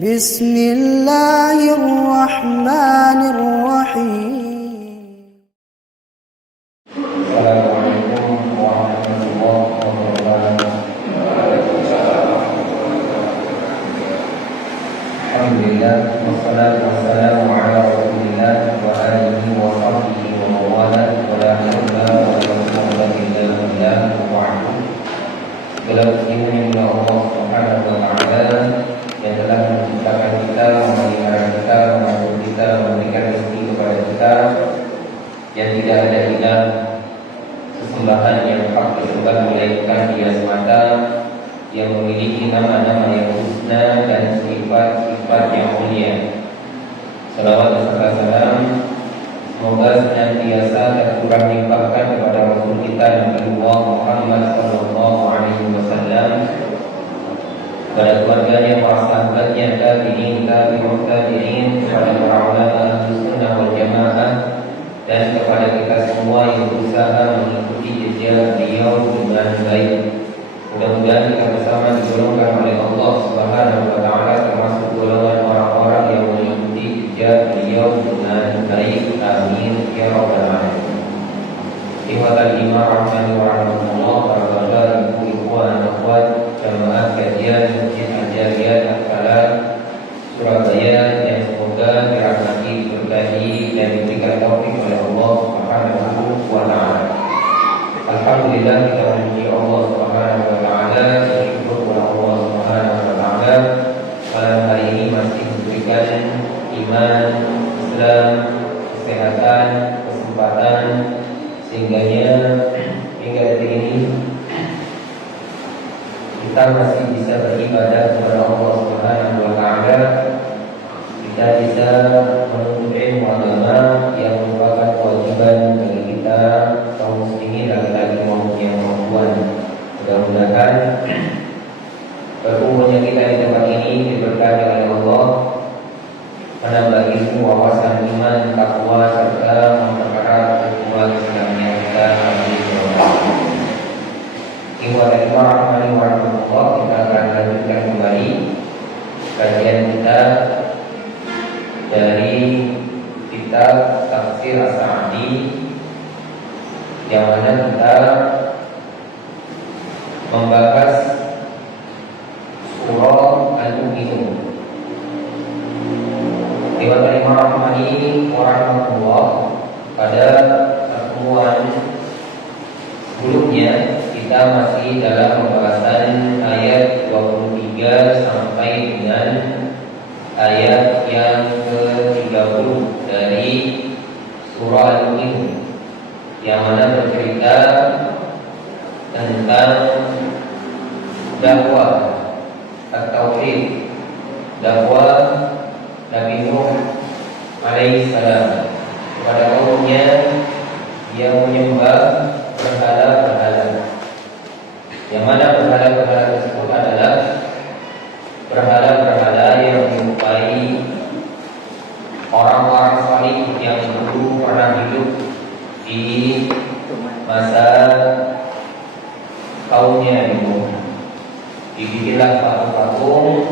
بسم الله الرحمن الرحيم. السلام عليكم ورحمة الله وبركاته. الحمد لله والصلاة والسلام على رسول الله وآله وصحبه ومن والاه ولا حول ولا قوة إلا بالله وبعد. Segala puji kepada Allah Subhanahu wa taala yang telah menciptakan kita, memelihara kita, mengatur kita, memberikan rezeki kepada kita, yang tidak ada ilah sesembahan yang hak disembah melainkan Dia semata, yang memiliki nama-nama yang husna dan sifat-sifat yang mulia. Salawat serta salam semoga senantiasa tercurah limpahkan kepada Rasul kita yang kedua Muhammad sallallahu alaihi wasallam, kepada keluarganya, para sahabatnya, tabi'in, tabi'in, kepada para ulama ahli sunnah wal jamaah, dan kepada kita semua yang berusaha mengikuti jejak beliau dengan baik. Mudah-mudahan kita bersama digolongkan oleh Allah Subhanahu wa taala termasuk golongan orang-orang yang mengikuti jejak beliau dengan baik. Amin ya rabbal alamin. Ihwatal iman rahmani wa rahmatullah, para saudara, ibu, anak, akhwat, jamaah kajian Masjid Al-Jariyah Al-Falah Surabaya, yang semoga dirahmati, diberkahi dan diberikan taufik oleh Allah Subhanahu wa taala. Alhamdulillah, kita memuji Allah Subhanahu wa taala, bersyukur kepada Allah Subhanahu wa taala malam hari ini masih memberikan iman, Islam, kesehatan, kesempatan, sehingga hingga detik ini kita masih bisa beribadah kepada Allah Subhanahu wa taala. Kita bisa menuntut ilmu agama yang merupakan kewajiban bagi kita kaum muslimin laki-laki maupun yang perempuan. Mudah-mudahan berkumpulnya kita di tempat ini diberkati oleh Allah, menambah ilmu, wawasan, iman, takwa, serta mempererat hubungan Islamnya kita. Amin. Bismillahirrahmanirrahim. Kita akan lanjutkan kembali kajian kita dari kitab Tafsir As-Sa'di, yang mana kita membahas surah Al-Mu'minun. Bismillahirrahmanirrahim. Pada pertemuan sebelumnya kita masih dalam pembahasan ayat 23 sampai dengan ayat yang ke-30 dari surah Al-Mu'minun, yang mana bercerita tentang dakwah at-tauhid, dakwah Nabi Nuh alaihissalam kepada kaumnya yang menyembah berhala-berhala, yang mana berhala-berhala tersebut adalah berhala-berhala yang menyerupai orang-orang salih yang dulu pernah hidup di masa kaumnya itu. Dibikinlah patung-patung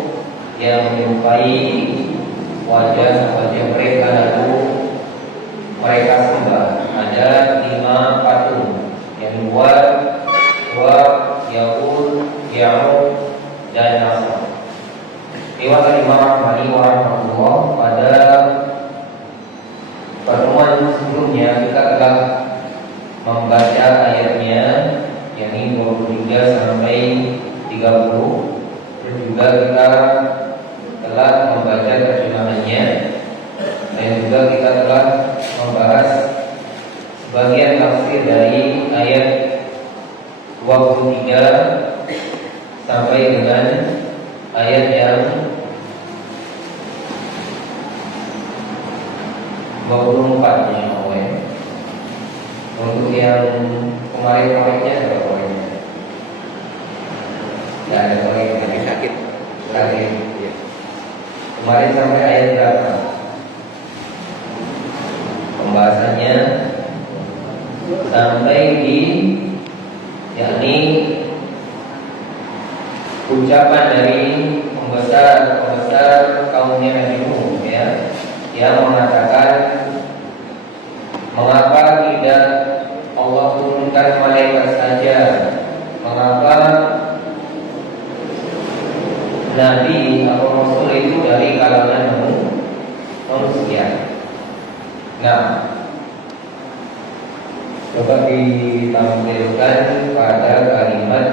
yang menyerupai wajah-wajah mereka, lalu mereka sembah. Ada 5 patung yang dibuat Yahud, Ya'ud, dan Nasr. Iwal Rahmani warahmatullah, pada pertemuan sebelumnya kita telah membaca ayatnya, yakni 23 sampai 30, dan juga kita telah membaca terjemahannya, dan juga kita telah membahas sebagian tafsir dari ayat 23 sampai dengan ayat yang 24 ya. Untuk yang kemarin-kemarinnya ada poinnya? Tidak ada poinnya. Sakit. Ya. Kemarin sampai ayat berapa? Pembahasannya sampai di yakni ucapan dari pembesar kaumnya Nabi Nuh, ya, yang mengatakan, mengapa tidak Allah turunkan malaikat saja? Mengapa Nabi atau Rasul itu dari kalangan manusia? Nah, coba ditampilkan pada kalimat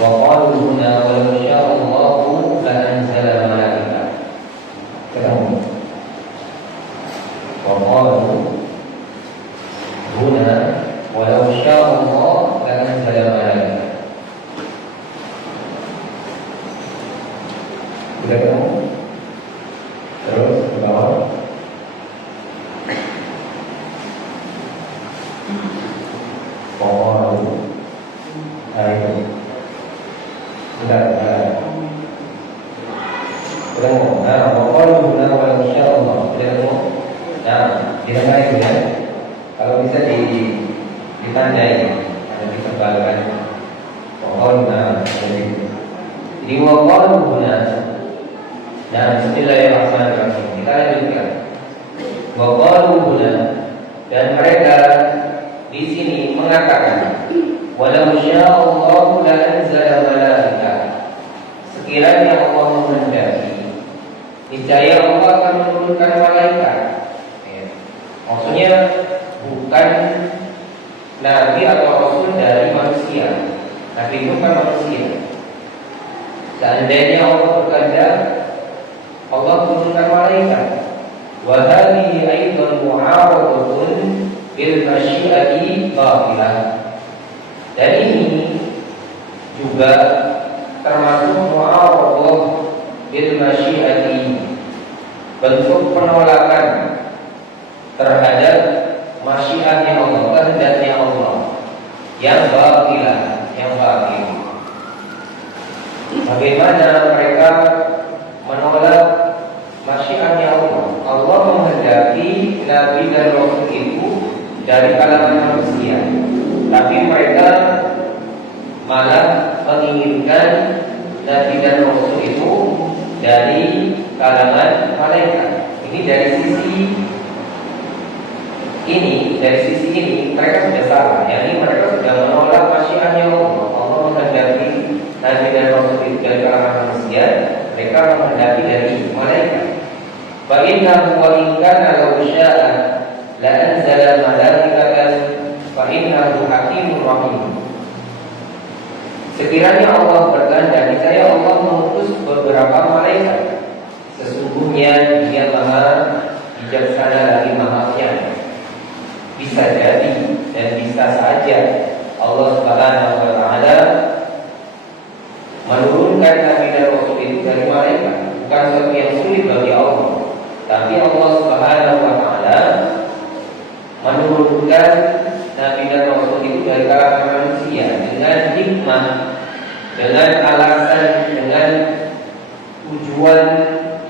وقالوا هنا ولو شاء الله لأنزل ملائكة. Ketemu. وقالوا هنا ولو شاء الله لأنزل ملائكة. Sudah ketemu? Terus ke bawah. Qalu. Ayo. Sudah. Ketemu. Nah, waqalu huna walau sya'allah. Sudah ketemu? Nah, kita itu ya. Kalau bisa ditandai, ada ditebalkan. Waqalu huna. Jadi waqalu huna. Nah, bismillahirrahmanirrahim. Kita lanjutkan. Waqalu huna, dan mereka di sini mengatakan, walau sya'allahu la'anzala malaika. Sekiranya Allah menghendaki, niscaya Allah akan menurunkan malaikat. Ya. Maksudnya bukan nabi atau rasul dari manusia. Nabi itu kan manusia. Seandainya Allah berkehendak, Allah turunkan malaikat. Wa hadhihi aidan mu'awadatun bil masyiati batilah. Dan ini juga termasuk mu'awadah bil masyiati, bentuk penolakan terhadap masyiatnya Allah, kehendaknya Allah yang batilah, yang batil. Bagaimana mereka menolak masyiatnya Allah? Allah menghendaki Nabi dan Rasul itu dari kalangan manusia, tapi mereka malah menginginkan Nabi dan Rasul itu dari kalangan malaikat. Ini dari sisi ini mereka sudah salah. Yani mereka sudah menolak masyiatnya Allah. Allah menghendaki Nabi dan Rasul itu dari kalangan manusia, mereka menghendaki dari malaikat. Fa innahu wa in kana law syaa la anzala malaikatan fa innahu hakimun rahim. Sekiranya Allah berkehendak, niscaya Allah mengutus beberapa malaikat. Sesungguhnya Dia Maha bijaksana lagi Maha penyayang. Bisa jadi dan bisa saja Allah Subhanahu wa taala menurunkan Nabi dan Rasul itu dari malaikat. Bukan sesuatu yang sulit bagi Allah. Tapi Allah Subhanahu wa taala menurunkan Nabi dan Rasul itu dari kalangan manusia dengan hikmah, dengan alasan, dengan tujuan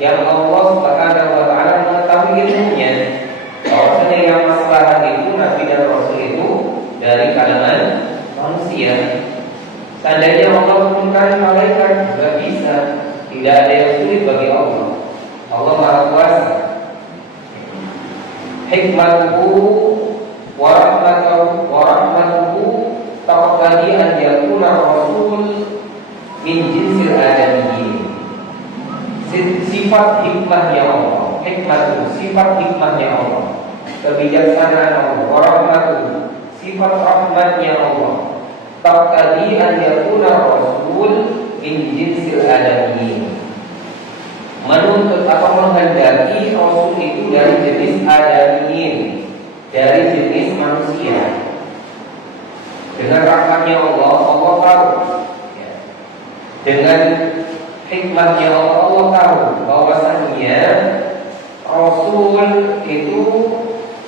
yang Allah Subhanahu wa taala mengetahui ilmunya. Bahwasanya yang masalah itu Nabi dan Rasul itu dari kalangan manusia. Seandainya Allah menurunkan malaikat juga bisa, tidak ada yang sulit bagi Allah. Allah Maha Kuasa. Hikmatuhu wa rahmatuhu taqtadi an yakuna rasul min jinsil adamiyyin. Sifat hikmahnya Allah, hikmatuhu, sifat hikmahnya Allah, kebijaksanaan Allah, wa rahmatuhu, sifat rahmatnya Allah, taqtadi an yakuna rasul min jinsil adamiyyin, menuntut atau menghendaki Rasul itu dari jenis adamiyin, dari jenis manusia. Dengan rahmatnya Allah, Allah tahu. Dengan hikmahnya Allah, Allah tahu bahwasannya Rasul itu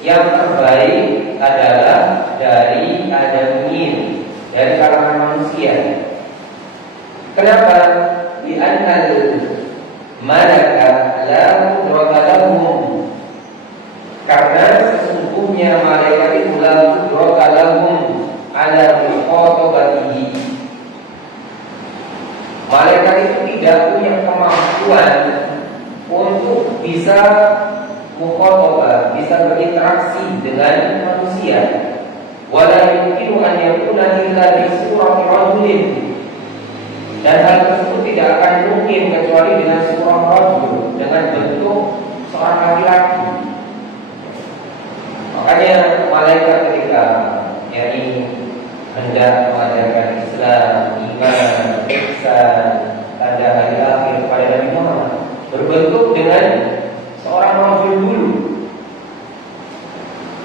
yang terbaik adalah dari adamiyin, dari kalangan manusia. Kenapa? Di annal malaka la qudrata lahum, karena sesungguhnya malaikat itu la qudrata lahum ala mukhatabatihi. Malaikat itu tidak punya kemampuan untuk bisa mukhatabah, bisa berinteraksi dengan manusia. Wala yumkinu an yakuna illa bi surati rajulin, dan hal tersebut tidak akan mungkin kecuali dengan surah rajul, dengan bentuk seorang laki-laki. Makanya malaikat ketika hendak mengajarkan Islam, iman, ihsan, tanda hari akhir kepada Nabi Muhammad, berbentuk dengan seorang rajul dulu,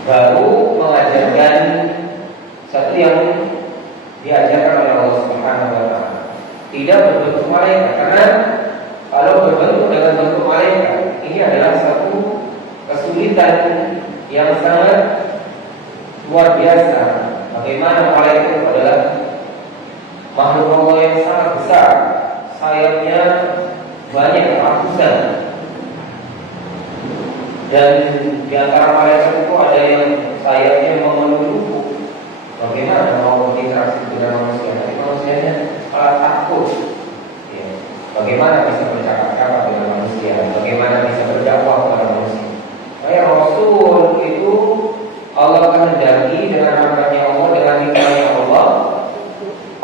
baru mengajarkan satu yang diajarkan oleh Allah Subhanahu wa taala. Tidak berbentuk malaikat, karena kalau berbentuk dengan bentuk malaikat, ini adalah satu kesulitan yang sangat luar biasa. Bagaimana malaikat itu adalah makhluk Allah yang sangat besar, sayapnya banyak ratusan, dan di antara malaikat itu ada yang sayapnya memenuhi ufuk. Bagaimana mau berinteraksi dengan manusia? Tapi manusianya malah takut. Ya. Bagaimana bisa bercakap-cakap dengan manusia? Bagaimana bisa berdakwah kepada manusia? Kayak Rasul itu Allah kehendaki dengan rahmatnya Allah, dengan hikmahnya Allah,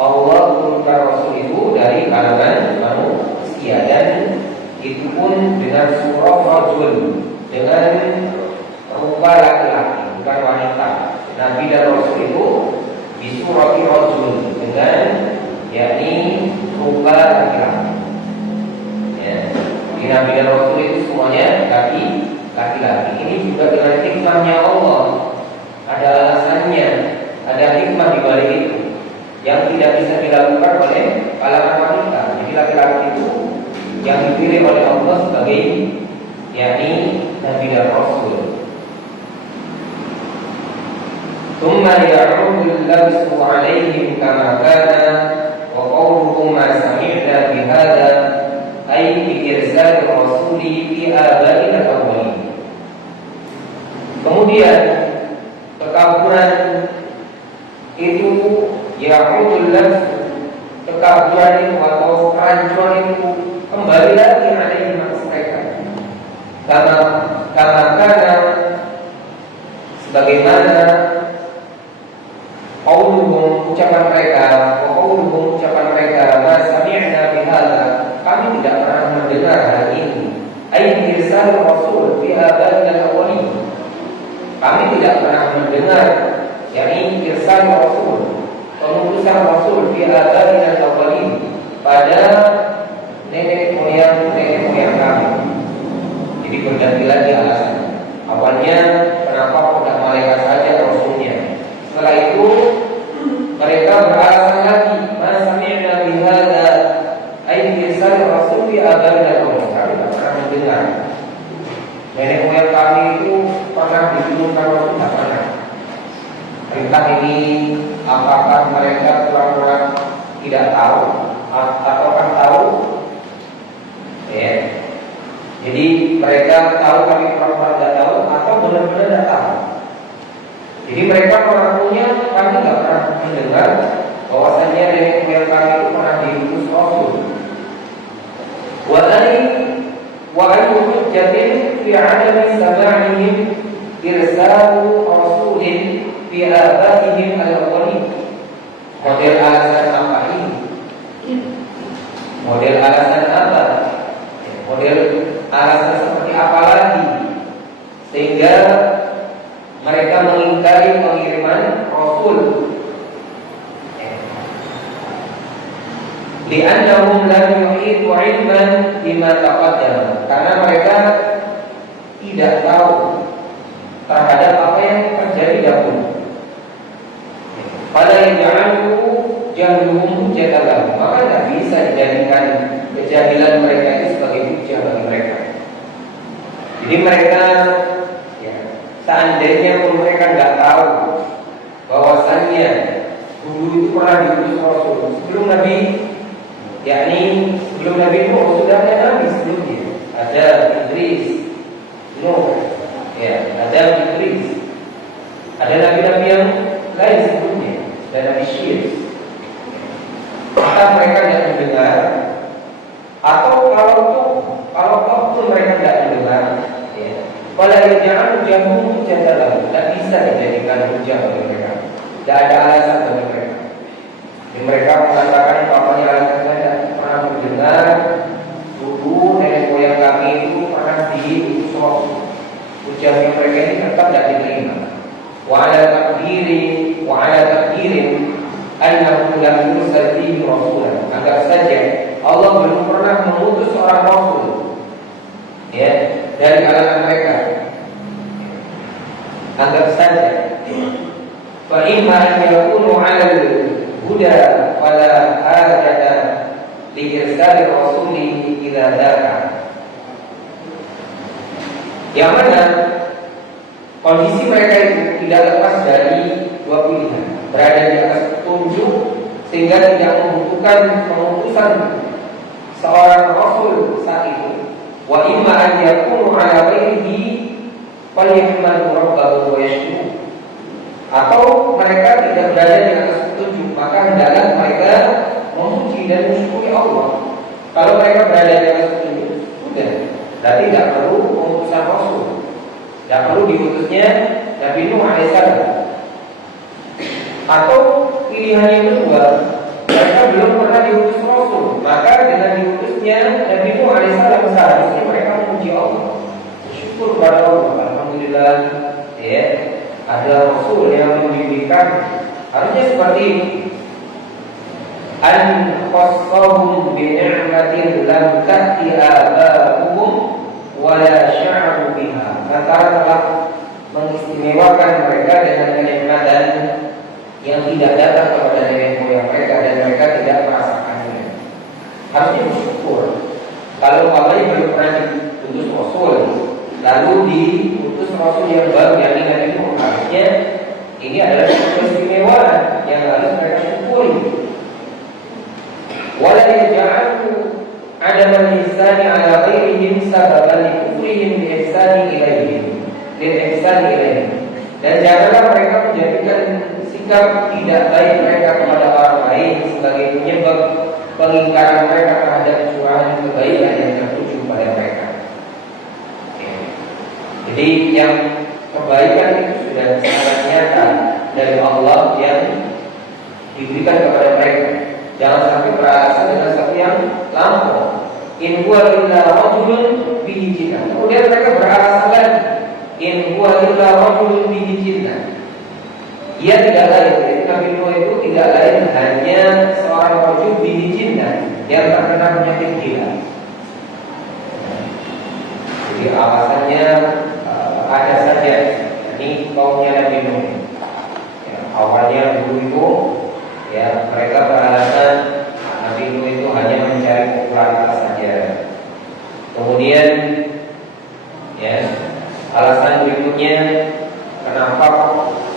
Allah turunkan Rasul itu dari kalangan manusia, dan itu pun dengan surah rajul, dengan rupa laki-laki, bukan wanita. Nabi dan Rasul itu bisurati rajul, dengan rupa laki-laki. Ya. Di Nabi dan Rasul itu semuanya laki-laki. Ini juga dengan hikmahnya Allah. Ada alasannya, ada hikmah di balik itu yang tidak bisa dilakukan oleh kalangan wanita. Jadi laki-laki itu yang dipilih oleh Allah sebagai Nabi dan Rasul. ثم يعود اللبس عليهم كما كان وقوله ما سمعنا بهذا أي بإرسال الرسول في آبائنا الأولين. Kemudian kekaburan itu ya'udul labs, kekaburan itu atau kehancuran itu kembali lagi alaihi atas mereka. Karena sebagaimana qauluhum, ucapan mereka, wa qauluhum, ucapan mereka, ma sami'na bihadza, kami tidak pernah mendengar hal ini. Ai irsal rasul fi abaina al-awwalin, kami tidak pernah mendengar irsal rasul, pengutusan rasul fi abaina al-awwalin, pada nenek moyang kami. Jadi berganti lagi alasan. Awalnya kenapa bukan malaikat saja rasulnya? Setelah itu mereka beralasan lagi, ma sami'na bihadza ay irsal rasul fi abaina al-awwalin, kami tidak pernah mendengar. Nenek moyang kami itu pernah diturunkan rasul, tidak pernah. Entah ini apakah mereka kurang-kurang tidak tahu atau kan tahu? Ya. Jadi mereka tahu kami kurang-kurang tidak tahu, atau benar-benar tidak tahu. Jadi mereka mengakunya kami tidak pernah mendengar bahwasanya nenek moyang kami itu pernah diutus rasul. Wa ayu hujjatin fi 'adami sama'ihim irsalu rasulin fi abaihim al-awwalin. Model alasan apa ini? Model alasan apa? Model alasan seperti apa lagi sehingga mereka mengingkari pengiriman rasul? Li'annahum lam yuhitu 'ilman bima taqaddama, karena mereka tidak tahu terhadap apa yang terjadi dahulu. Pada yang ja'alu jahluhum hujjatan, maka tidak bisa dijadikan kejahilan mereka itu sebagai hujjah bagi mereka. Jadi mereka seandainya pun mereka tidak tahu bahwasannya dulu itu pernah diutus Rasul sebelum Nabi, yakni sebelum Nabi Nuh sudah ada Nabi sebelumnya. Ada Idris, Nuh, ya, ada Idris, ada nabi-nabi yang lain sebelumnya, dan Nabi Syir. Maka mereka tidak mendengar, atau kalau pun mereka tidak mendengar, ya, wala yaj'alu jahum jadalah, tidak bisa dijadikan hujah bagi mereka. Tidak ada alasan bagi mereka. Jadi mereka mengatakan bapaknya tidak pernah mendengar dulu nenek moyang kami itu pernah diutus Rasul. Ucapan mereka ini tetap tidak diterima. Wa ala takdirin annahu lam yursal fihi rasulan. Anggap saja Allah belum pernah mengutus seorang rasul, ya, dari kalangan mereka. Anggap saja. Fa imma an yakunu 'ala al-huda wala hajata li irsal rasuli ila dzaka. Yang mana kondisi mereka itu tidak lepas dari dua pilihan, berada di atas petunjuk sehingga tidak membutuhkan pengutusan seorang rasul saat itu. Wa imma an yakunu 'ala ghairihi falyahmadu rabbahu wa yashkuru. Atau mereka tidak berada di atas petunjuk, maka hendaklah mereka memuji dan mensyukuri Allah. Kalau mereka berada di atas petunjuk, sudah, berarti tidak perlu pengutusan rasul, tidak perlu diutusnya Nabi Nuh alaihissalam. Atau pilihan yang kedua, mereka belum pernah diutus rasul, maka dengan diutusnya Nabi Nuh alaihissalam seharusnya mereka memuji Allah, bersyukur kepada Allah. Alhamdulillah, ya, ada rasul yang membimbingkan. Harusnya seperti ini. An khassahum bi ni'matin lam ta'ti aba'uhum wa la sya'ru biha. Maka telah mengistimewakan mereka dengan kenikmatan yang tidak datang kepada nenek moyang mereka dan mereka tidak merasakannya. Harusnya bersyukur. Kalau Allah belum pernah diutus rasul, lalu diutus rasul yang baru yang Nabi Nuh, harusnya ini adalah keistimewaan yang harus mereka syukuri. Wala yaj'alu 'adamal ihsani 'ala ghairihim sababan li kufrihim bi ihsani ilaihim. Dan janganlah mereka menjadikan sikap tidak baik mereka kepada orang lain sebagai penyebab pengingkaran mereka terhadap curahan kebaikan yang tertuju pada mereka. Jadi yang kebaikan itu sudah sangat nyata dari Allah yang diberikan kepada mereka. Jangan sampai beralasan dengan sesuatu yang lampau. In huwa illa rajulun bihi jinnah. Kemudian mereka beralasan lagi. In huwa illa rajulun bihi jinnah. Ia tidak lain, Nabi Nuh itu tidak lain hanya seorang rajul bihi jinnah yang terkena penyakit gila. Jadi alasannya ada saja. Ini kaumnya Nabi Nuh. Ya, awalnya dulu itu, ya, mereka beralasan Nabi Nuh itu hanya mencari popularitas saja. Kemudian, ya, alasan berikutnya, kenapa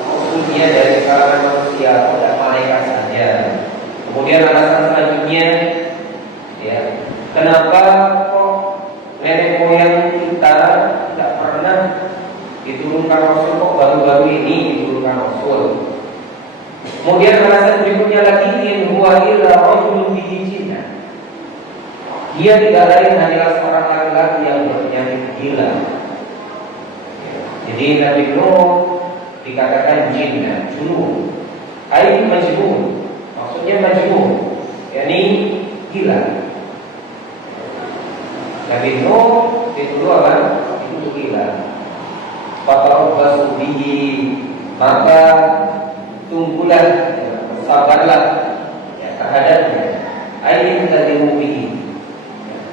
rasulnya dari kalangan manusia, tidak malaikat saja. Kemudian alasan selanjutnya, ya, kenapa kok nenek moyang kita tidak pernah diturunkan rasul, kok baru-baru ini diturunkan rasul. Kemudian alasan berikutnya lagi, in huwa illa rajulun bihi jinnah. Dia tidak lain hanyalah seorang laki-laki yang berpenyakit gila. Jadi Nabi Nuh dikatakan jinnah, junun, ai majnun. Maksudnya majnun, yakni gila. Nabi Nuh dituduh apa? Itu gila. Fatarabbasu bihi, maka tunggulah, sabarlah, ya, terhadapnya. Ayin tadimu bihi,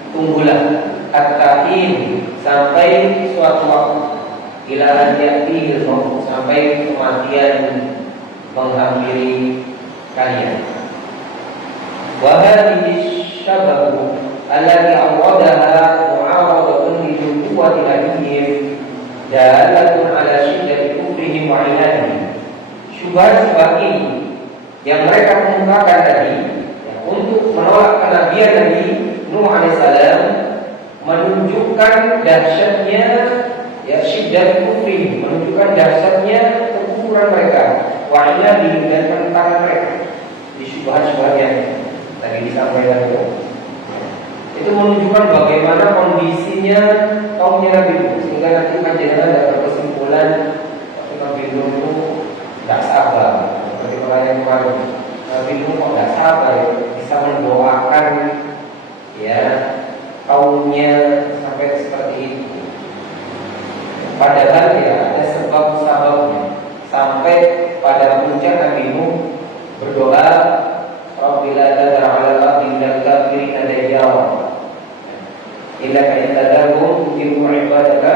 tunggulah at-ta'in sampai suatu waktu, ila ya'tihil maut, sampai kematian menghampiri kalian. Wa hadhihi syabahu allati awadaha mu'awadatun li quwwati nabiyyin dalatun ala syiddati kufrihim wa inadihim. Syubhat ini yang mereka kemukakan tadi ya, untuk menolak kenabian Nabi Nuh alaihissalam menunjukkan dahsyatnya ya syiddat kufri, menunjukkan dahsyatnya kekufuran mereka, wa'inadihim dan penentangan mereka di syubhat-syubhat yang tadi disampaikan itu menunjukkan bagaimana kondisinya kaumnya Nabi Nuh, sehingga nanti panjenengan dapat kesimpulan Nabi Nuh itu tidak sabar. Seperti pertanyaan kemarin, Nabi Nuh kok tidak sabar ya, bisa mendoakan ya kaumnya sampai seperti itu. Padahal ya ada sebab-sebabnya sampai pada puncak Nabi Nuh berdoa, Rabbila tadar ala al-ardi minal kafirin dayyara illa ka'intadahum timu ibadaka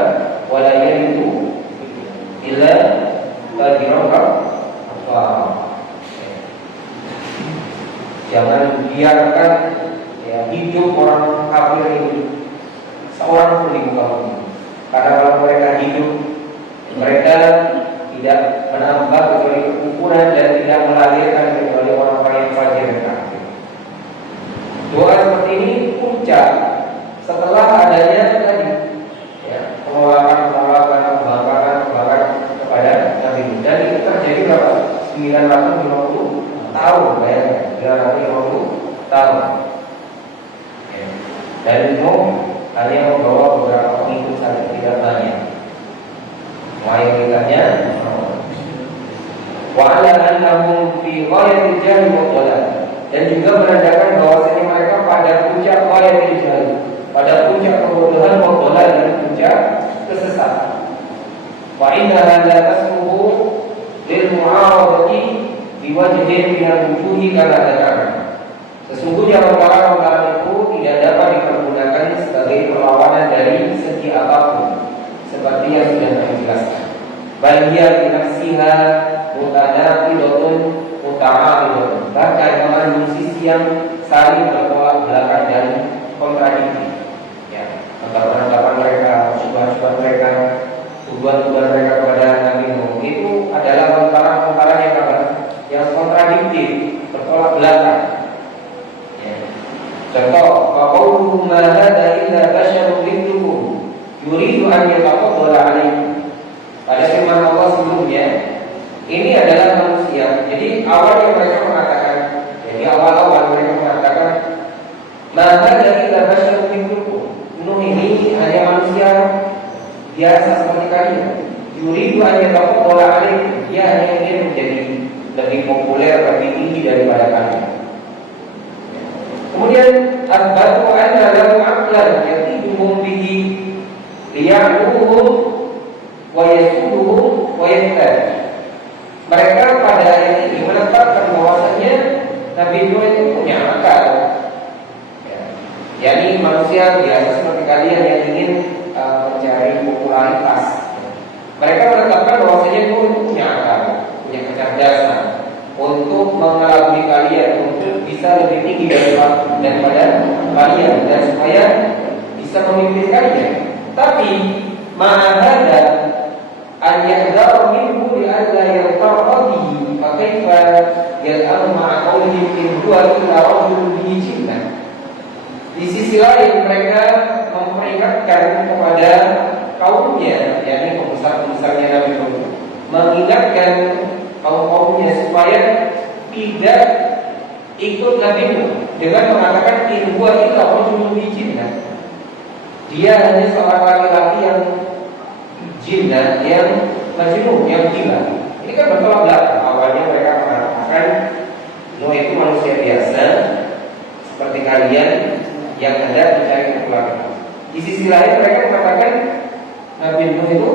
wa la yalidu illa fajiran kafar. Jangan biarkan ya, hidup orang kafir ini seorang pun di muka bumi. Karena kalau mereka hidup, mereka tidak menambah kecuali kekufuran dan tidak melahirkan kecuali orang-orang yang fajir dan kafir. Doa seperti ini puncak setelah adanya tadi ya, penolakan kebanggaan kepada Nabi Nuh. Dan itu terjadi berapa? 950 tahun, bayangkan 950 tahun. Ya. Dan Nuh hanya membawa beberapa pengikut saja, tidak banyak. Mayoritasnya wa'ala annahum fi ghayatil jahli wa dhalal, dan juga menandakan bahwasanya mereka pada puncak ghayatil jahli, pada puncak kebodohan wa dhalal dan puncak kesesatan. Wa innaha la tasmuhu lil mu'aradati biwajhin min al-wujuhi kama dzakara. Sesungguhnya orang-orang itu tidak dapat dipergunakan sebagai perlawanan dari segi apapun, seperti yang sudah kami jelaskan. Bal hiya bi nafsiha mutanaqidatun muta'aridatun. Bahkan mengandung sisi yang saling bertolak belakang dan kontradiksi. Ya, anggapan-anggapan mereka, syubhat-syubhat mereka, tuduhan-tuduhan mereka kepada Nabi Nuh itu adalah perkara-perkara yang kontradiktif, bertolak belakang. Ya. Contoh, qawluhum ma hadza illa basyarun mithlukum yuridu an yataqabbala 'alaikum. Pada firman Allah sebelumnya, ini adalah manusia. Jadi awalnya mereka mengatakan, jadi awal-awal mereka mengatakan, ma hadza illa basyarun mithlukum. Nuh ini hanya manusia biasa seperti kalian. Yuridu an yataqabbala 'alaikum. Dia hanya ingin menjadi lebih populer, lebih tinggi daripada kalian. Kemudian asbatu anna lahu 'aqlan yatiduhum bihi liya'luhum wa yasuduhum wa yahtad. Mereka pada ayat ini menetapkan bahwasanya Nabi Nuh itu punya akal. Ya. Yani manusia biasa seperti kalian yang ingin mencari popularitas. Mereka menetapkan bahwasanya Nuh itu punya akal, punya kecerdasan untuk mengelabui kalian, untuk bisa lebih tinggi daripada kalian, dan supaya bisa memimpin kalian. Tapi ma'ahada an yahdar minhu li alla yartaqa bihi fa kaifa yal'amu ma'a qawlihim in huwa illa rajulun bihi jinnah. Di sisi lain mereka memperingatkan kepada kaumnya, yakni pembesar-pembesarnya Nabi Nuh, mengingatkan kaum-kaumnya supaya tidak ikut Nabi Nuh dengan mengatakan in huwa illa rajulun bihi jinnah. Dia hanya seorang laki-laki yang jinnah, yang majnun, yang gila. Ini kan bertolak belakang. Awalnya mereka mengatakan Nuh itu manusia biasa seperti kalian yang hendak mencari popularitas. Di sisi lain mereka mengatakan Nabi Nuh itu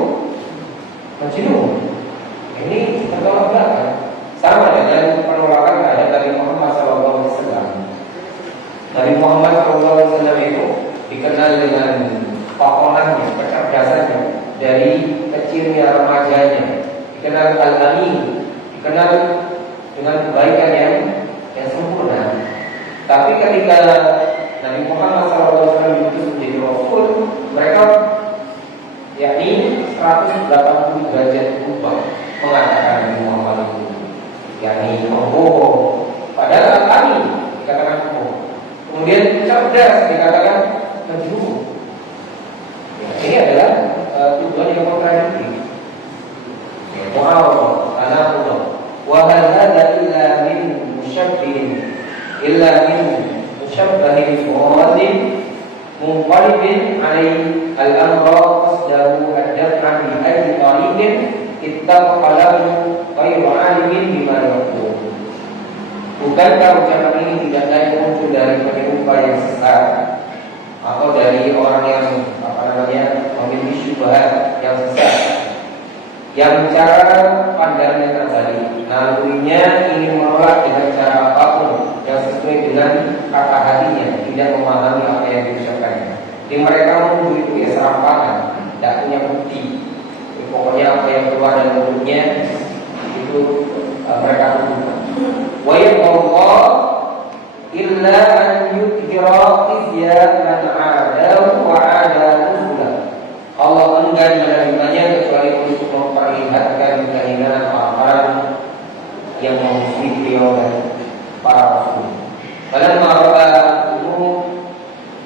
majnun. Ini bertolak belakang. Sama dengan penolakan terhadap Nabi Muhammad SAW. Nabi Muhammad SAW itu dikenal dengan pakonannya, kecerdasannya, dari kecilnya, remajanya, dikenal al-amin, dikenal dengan kebaikan yang sempurna. Tapi ketika Nabi Muhammad SAW diutus menjadi Rasul, mereka yakni 180 derajat berubah mengatakan Nabi Muhammad itu yakni membohong, cerdas dikatakan majnun. Ya, ini adalah tujuan yang kontradiktif. Mu'awwad, anaqullah. Wa hal hadza illa min mushabbihin muradin munqalibin alaihi al-amra qasdahu ad-daf'a bi ayyi tariqin ittaqalahu ghayru alimin bima yaqul. Bukankah ucapan ini tidak lain muncul dari penyuka yang sesat atau dari orang yang memiliki syubhat yang sesat, yang cara pandangnya terbalik, nalurinya ingin menolak dengan cara apapun yang sesuai dengan kata hatinya, tidak memahami apa yang diucapkannya. Di mereka menuduh itu ya serampangan, tidak punya bukti. Pokoknya apa yang keluar dari mulutnya itu mereka tuduhkan. Wa yaqullah illa an yudhira izya man 'adahu wa 'adatuhu. Allah enggan menerimanya kecuali untuk memperlihatkan kehinaan orang-orang yang memusuhi beliau dan para rasul. Falamma ra'atuhu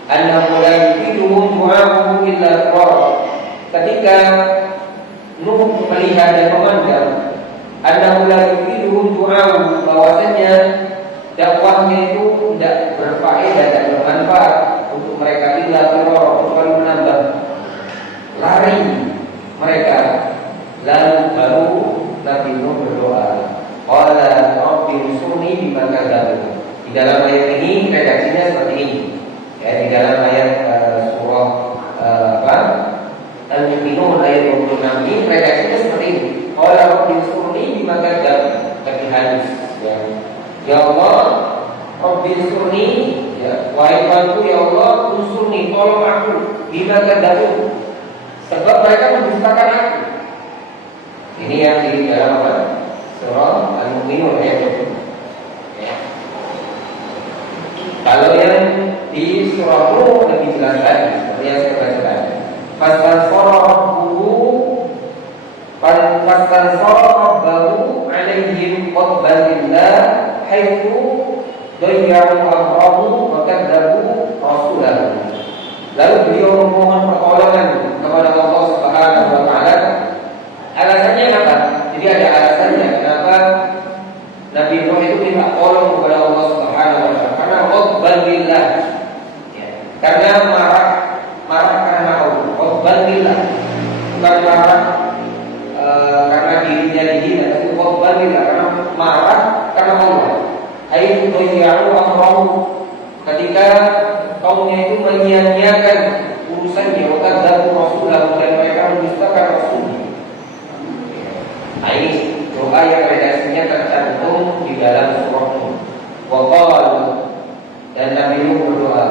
annahu la yufiduhum du'a'uhu illa firara. Ketika Nuh melihat dan memandang annahu la yufiduhum du'a'uhu, bahwasanya dakwahnya itu tidak berfaedah dan bermanfaat untuk mereka illa firara, kecuali menambah lari mereka. Lalu baru Nabi Nuh berdoa, qala rabbi unsurni bima kadzabu. Di dalam ayat ini redaksinya seperti ini. Ya, di dalam ayat surah Al-Mu'minun ayat 26 ini redaksinya seperti ini. Qala rabbi unsurni bima kadzabu. Tapi halus ya. Ya Allah, rabbi unsurni, ya, wahai Tuhanku ya Allah, unsurni, tolong aku bima kadzabu, sebab mereka mendustakan aku. Ini yang di dalam apa? Surah Al-Mu'minun ayat 20. Ya. Kalau yang di surah Nuh lebih jelas lagi, seperti yang saya baca tadi. Fastansara rabbahu alaihim qadbalillah haitsu dayya'u amrahu wa kadzabu rasulahu. Lalu beliau memohon pertolongan kepada Allah Subhanahu wa taala. Alasannya apa? Jadi ada alasannya kenapa Nabi Nuh itu minta tolong kepada Allah Subhanahu wa taala. Karena qadbalillah. Ya. Karena marah karena Allah. Qadbalillah. Bukan marah karena dirinya dihina, tapi qadbalillah karena marah karena Allah. Ayu dayya'u amrahu, ketika kaumnya itu menyia-nyiakan urusannya, wakadzdzabur rasulahu, dan mereka mendustakan rasulnya. Nah, ini doa yang redaksinya tercantum di dalam surah Nuh. Wa qala, dan Nabi Nuh berdoa,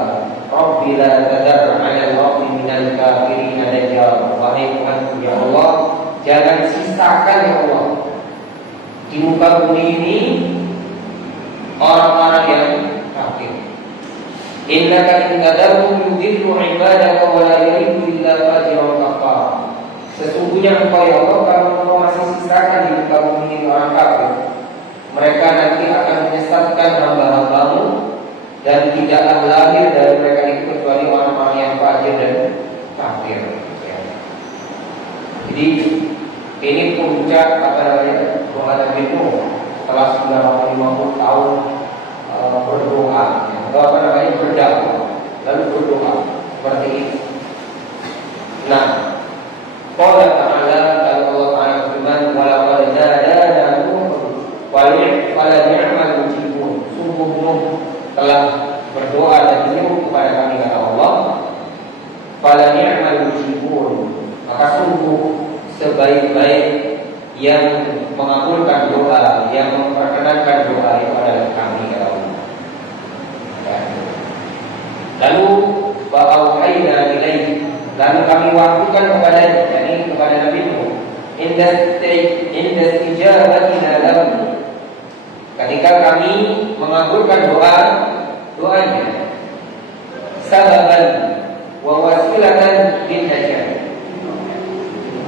Rabbi la tadar 'ala al-ardi minal kafirin dajjal. Wahai Tuhanku ya Allah, jangan sisakan ya Allah di muka bumi ini orang-orang yang kafir. Innaka in tadarhum yudillu ibadaka wa la yalidu illa fajiran kafar. Sesungguhnya engkau ya Allah, kalau engkau masih sisakan di muka bumi ini orang kafir, mereka nanti akan menyesatkan hamba-hambamu, dan tidaklah lahir dari mereka itu kecuali orang-orang yang fajir dan kafir. Jadi ini puncak doa Nabi Nuh setelah 950 tahun berdoa, atau berdakwah, lalu berdoa seperti ini. Nah, qala ta'ala, kalau Allah Ta'ala berfirman, wa laqad ja'ana Nuh wa ni'mal mujibun. Sungguh Nuh telah berdoa dan menyeru kepada kami, kata Allah, fala ni'mal mujibun, maka sungguh sebaik-baik yang mengabulkan doa, yang memperkenankan doa itu adalah kami, kata Allah. Lalu ba'auhayna ilaihi, lalu kami wahyukan kepadanya, yakni kepada Nabi Nuh, inda ijabatina lahu, ketika kami mengabulkan doanya, sababan wa wasilatan bil hajat,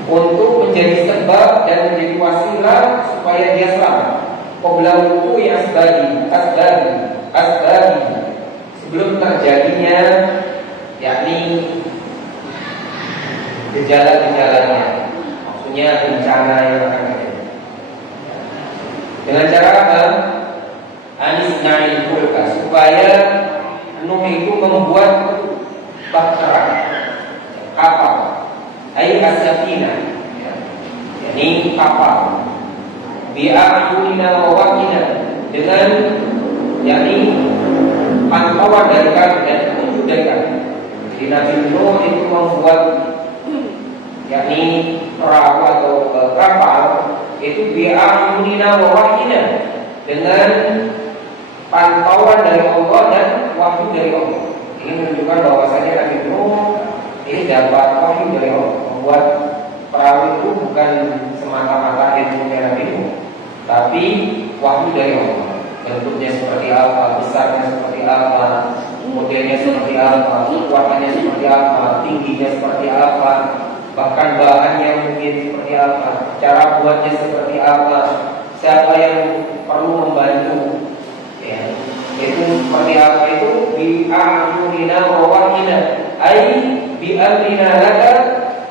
untuk menjadi sebab dan menjadi wasilah supaya dia selamat. Qabla wuqu'i asbabi sebelum terjadinya, yakni gejala-gejalanya, maksudnya bencana yang akan terjadi. Dengan cara apa? Anisna'il fulka, supaya Nuh itu membuat bahtera, kapal, ayat as-safina, yakni kapal, bi'ayunina wa wahina, dengan yakni pantauan dari kami dan petunjuk dari kami. Jadi Nabi Nuh itu membuat yakni perahu atau kapal itu bi'ayunina wa wahina, dengan pantauan dari Allah dan wahyu dari Allah. Ini menunjukkan bahwasanya Nabi Nuh ini dapat wahyu dari Allah. Membuat perahu itu bukan semata-mata ilmunya Nabi Nuh, tapi wahyu dari Allah. Bentuknya seperti apa, besarnya seperti apa, modelnya seperti apa, kekuatannya seperti apa, tingginya seperti apa, bahkan bahannya mungkin seperti apa, cara buatnya seperti apa, siapa yang perlu membantu, ya, itu seperti apa, itu bi'amrina wa wahina, ay bi'amrina laka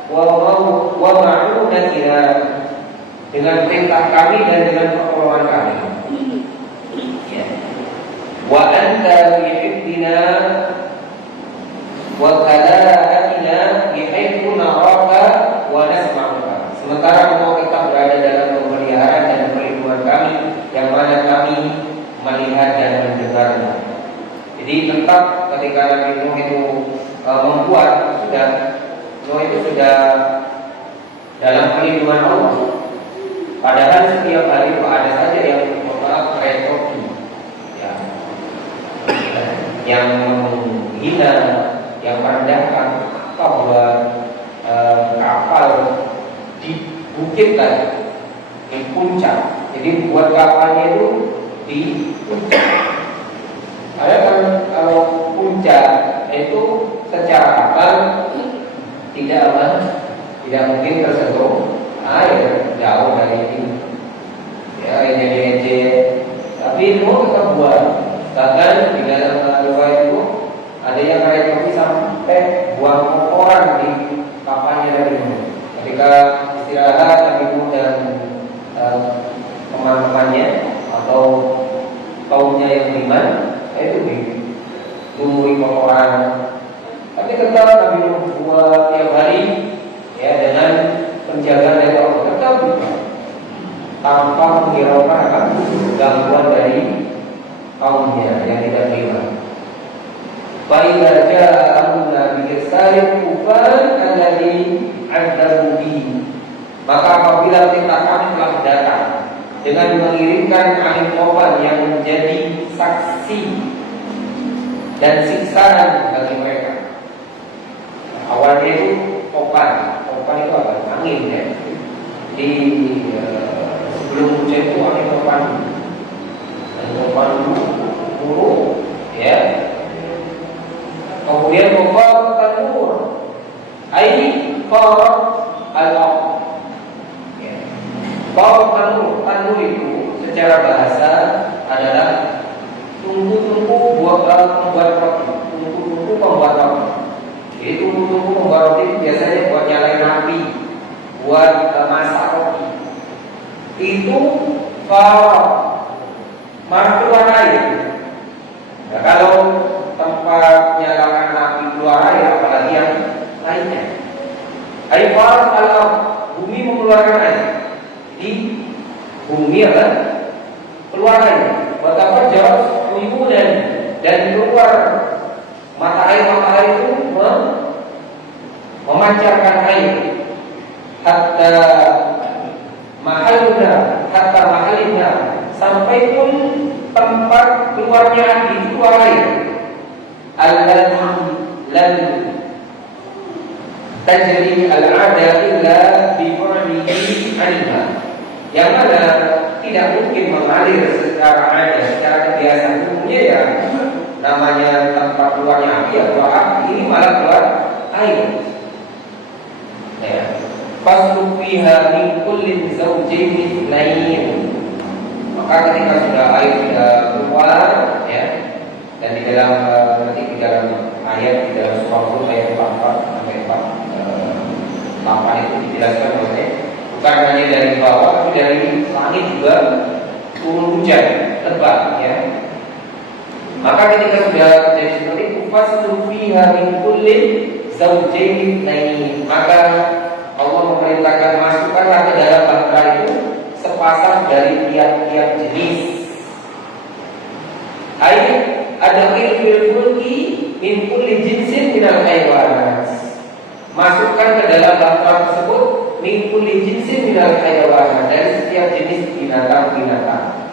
wa ma'unatina, dengan perintah kami dan dengan pertolongan kami. Ya. Wa anta bi'ibdina wa kala'atina bihaitsu naraka wa nasma'uka. Sementara engkau tetap berada dalam pemeliharaan dan perlindungan kami, yang mana kami melihat dan mendengarnya. Jadi tetap ketika Nabi Nuh itu membuat, Nuh itu sudah dalam perlindungan Allah. Padahal setiap hari ada saja yang retorti, ya, yang menghina, yang merendahkan, bahwa kapal di bukit tadi, di puncak. Jadi buat kapalnya itu di puncak. Ada kan kalau puncak itu secara kapal tidak mungkin tersentuh air, jauh dari ini. Ya, ini. Tapi Nuh tetap buat. Bahkan di dalam riwayat itu ada yang retorti sampai buang kotoran di kapalnya dari Nuh. Ketika istirahat Nabi Nuh dan teman-temannya atau kaumnya yang beriman, itu dilumuri kotoran. Tapi tetap Nabi Nuh buat tiap hari, ya, dengan penjagaan dari Allah, tetap tanpa menghiraukan gangguan dari kaumnya yang tidak beriman. Fa'idza jaa'a amruna bi'irsali kufar alladhi 'adzabu bihi, maka apabila perintah kami telah datang dengan mengirimkan angin topan yang menjadi saksi dan siksaan bagi mereka. Awalnya itu topan itu apa? Angin, ya. Di sebelum hujan itu angin topan buruk, ya. Kemudian kufar tanur, ai qara al-aq. Ya. Tanur itu secara bahasa adalah tungku-tungku pembuat roti. Tungku-tungku pembuat roti. Jadi tungku-tungku pembuat roti biasanya buat nyalain api, buat masak roti. Itu keluar air. Nah, kalau tempat nyalakan api keluar air, apalagi yang lainnya. Air kalau bumi mengeluarkan air. Jadi bumi akan keluar air. Betapa jauh uyunan dan keluar mata air itu memancarkan air. Hatta mahalina, sampai pun tempat keluarnya api keluar air. Lan tajri al-'ada illa bi qurbihi 'anha, yang mana tidak mungkin mengalir secara ada, secara kebiasaan umumnya, ya, namanya tempat keluarnya api ya keluar api, ini malah keluar air. Ya. Faslu fiha min kulli zawjayn ithnain, maka ketika sudah air sudah keluar, ya, dan di dalam hujan lebat ya. Maka ketika sudah terjadi seperti itu, faslu fiha min kulli zawjayn itsnaini, maka Allah memerintahkan masukkanlah ke dalam bahtera itu sepasang dari tiap-tiap jenis. Ada fil fulki min kulli jinsin minal haywanat. Masukkan ke dalam bahtera tersebut min kulli jinsin minal haywanat, dari setiap jenis binatang-binatang.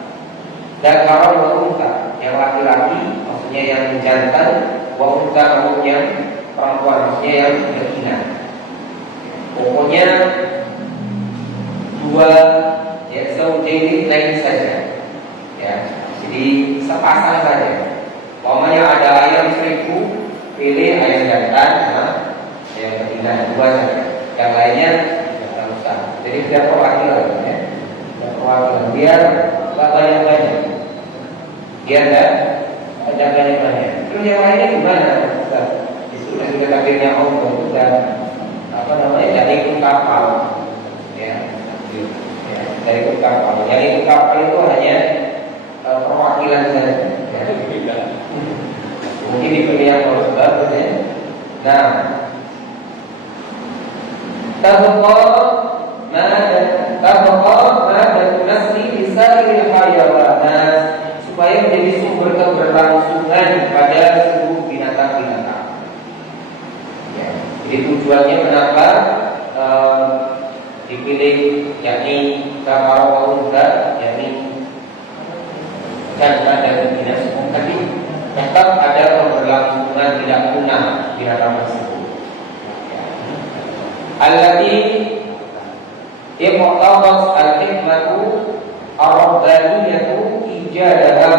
Dan kalau wanita yang laki-laki, maksudnya yang jantan, wanita maksudnya perempuan, maksudnya yang betina. Pokoknya dua ya zawjaini lain saja. Ya, jadi sepasang saja. Pokoknya ada ayam 1000, pilih ayam jantan, ayam betina dua saja. Yang lainnya jangan usah. Jadi tidak perwakilan ya. Tidak perwakilan. Biar nggak banyak-banyak. Biar nggak ada banyak-banyak. Terus yang lainnya gimana? Disuruh juga takdirnya Allah sudah dari ikut kapal ya, dari ikut kapal. Yang ikut kapal itu hanya perwakilan saja ya. Mungkin dipilih yang bagus ya. Nah, tabqa ma'da nasli lisairil hayawanat, supaya menjadi sumber keberlangsungan pada seluruh binatang-binatang. Ya, jadi tujuannya kenapa dipilih yakni kamarauda, yakni jantan dan betina semua, tapi tetap ada keberlangsungan, tidak punah binatang tersebut. Allati iqtadat al-hikmatu ar-rabbaniyatu ijadaha,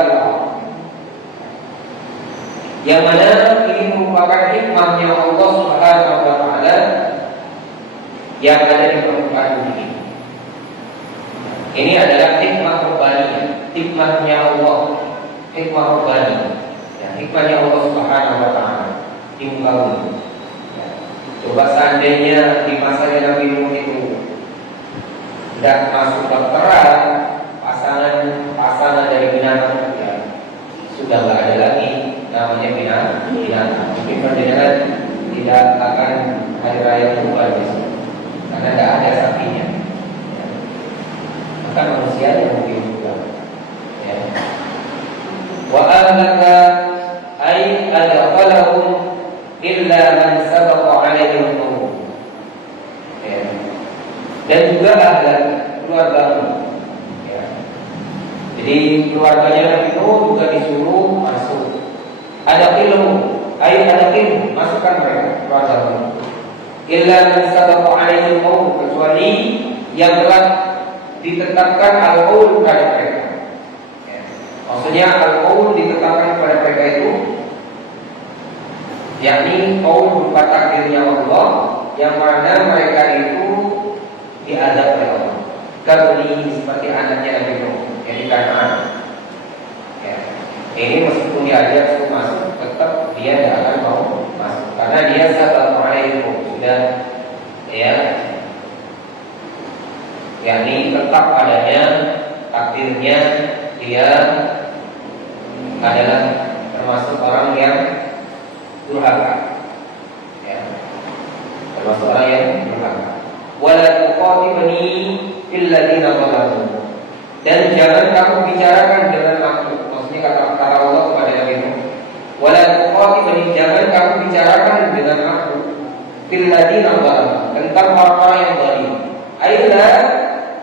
yang mana ini merupakan hikmahnya Allah Subhanahu wa taala yang ada di permukaan bumi. Ini adalah hikmah rabbaniyah, hikmahnya Allah, hikmah rabbani. Ya, hikmahnya Allah Subhanahu wa taala di muka bumi. Ya. Coba seandainya di masa Nabi Nuh itu tidak masuk bahtera, pasangan dari binatang ya, sudah nggak ada lagi namanya binatang. Mungkin perjalanan tidak akan hari raya Kurban besok, karena tidak ada sapinya. Ya. Maka manusia yang mungkin juga. Ya. Wa ahlaka ay adkhalahum illa man sabaqa alaihi al-qawm. Ya. Dan juga ahlak keluarga. Ya. Jadi keluarganya Nabi Nuh juga disuruh masuk. Ada ilmu, masukkan mereka keluarga Nuh. Illa man sabaqa alaihi al-qawm, kecuali yang telah ditetapkan al-qaul pada mereka. Ya. Maksudnya al-qaul ditetapkan pada mereka itu yakni qaul berupa takdirnya Allah, yang mana mereka itu diazab oleh Allah. Kabli, seperti anaknya Nabi Nuh, jadi Kanaan. Ya. Ini meskipun diajak untuk masuk, tetap dia tidak akan mau masuk, karena dia sabar alaikum, sudah ya, yakni tetap adanya takdirnya dia adalah termasuk orang yang durhaka, ya, termasuk orang yang durhaka. Wala tuqatibni fil ladina zalamu, dan jangan kamu bicarakan dengan aku, maksudnya kata Allah kepada Nabi Nuh, wala tuqatibni, jangan kamu bicarakan dengan aku fil ladina zalamu, tentang orang-orang yang zalim. Aila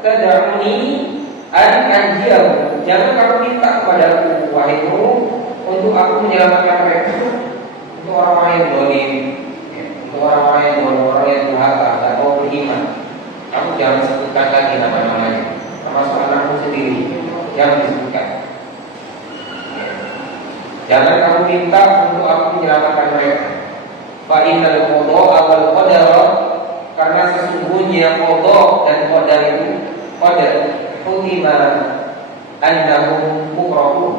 tad'uni an anjiyahu, jangan kamu minta kepada aku wahai Nuh untuk aku menyelamatkan mereka, untuk orang-orang yang zalim, untuk orang-orang yang orang yang durhaka, tidak mau beriman. Kamu jangan sebutkan lagi nama-namanya, termasuk anakmu sendiri, jangan disebutkan. Jangan kamu minta untuk aku menyelamatkan mereka. Fa innal qada wal qadar, karena sesungguhnya qada dan qadar itu hutima annahum mukrahun,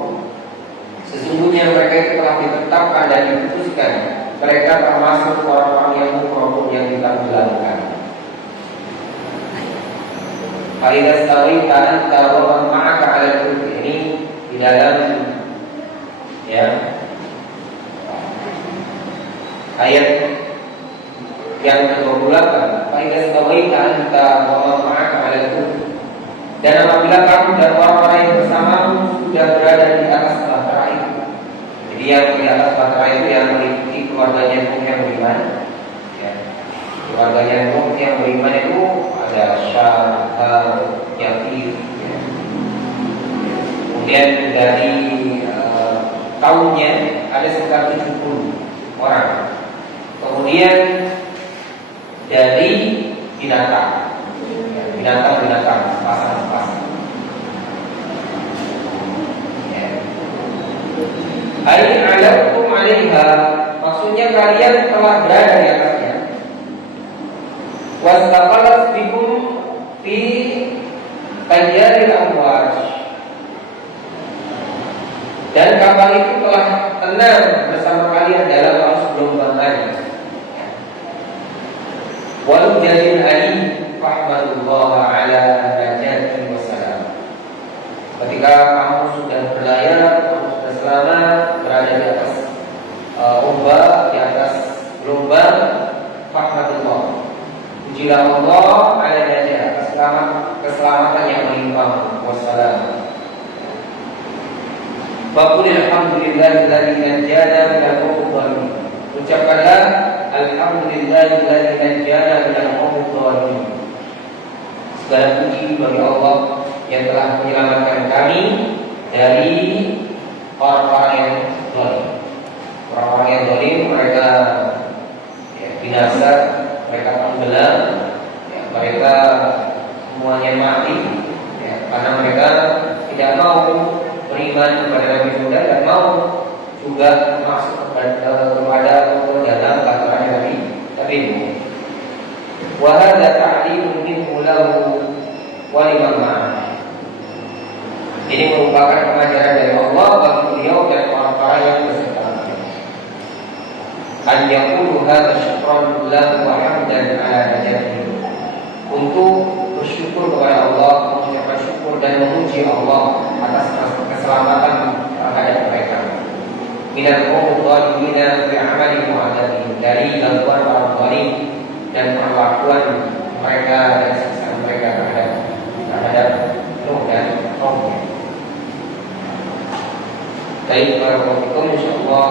sesungguhnya mereka itu telah ditetapkan dan diputuskan mereka termasuk orang-orang yang mukrahun, yang ditenggelamkan. Faidah stawi anta wa man ma'aka 'ala al-fulk, ini dalam ya ayat yang ke-28, "Fa'idza stawaita anta wa man ma'aka 'alal fulk." Dan apabila kamu dan orang-orang yang bersamamu sudah berada di atas bahtera itu. Jadi yang di atas bahtera itu yang meliputi keluarganya Nuh yang beriman. Ya. Keluarganya Nuh yang beriman itu ada Syam, Yafir. Ya. Kemudian dari kaumnya ada sekitar 70 orang. Kemudian dari binatang, binatang, pasang. Ai alaikum 'alaiha, maksudnya kalian telah berada di atasnya. Wastaqalat bikum fi tajaril amwaj, dan kapal itu telah tenang bersama kalian dalam arus gelombangnya. Walau jadil ali fahmadullah ala najati wassalam. Ketika kamu sudah berlayar, kamu sudah selamat berada di atas ombak, di atas gelombang, fahmadullah, pujilah Allah ala najat, keselamatan yang menimpa wassalam. Faqul alhamdulillahilladzi najjana minal qawmi dhalimin. Ucapkanlah alhamdulillahilladzi najjana minal qawmi dhalimin. Segala puji bagi Allah yang telah menyelamatkan kami dari orang-orang yang zalim. Orang-orang yang zalim mereka binasa, mereka tenggelam, mereka semuanya mati, karena mereka tidak mau beriman kepada Nabi Musa dan mau juga masuk kepada dalam kata Nabi Nuh. Wa hadza ta'limun minhu lahu wa liman ma'ah. Ini merupakan pengajaran dari Allah bagi beliau dan orang-orang yang berserta. An yaqulu hadza syukran lahu wa hamdan ala najatihi. Untuk bersyukur kepada Allah, mengucapkan syukur dan memuji Allah atas keselamatan terhadap mereka. Minal qawmi dhalimina fi amali mu'adzabihim, dari gangguan orang zalim dan perlakuan mereka dan siksaan mereka terhadap Nuh dan kaumnya. Baik, barakallahu insyaallah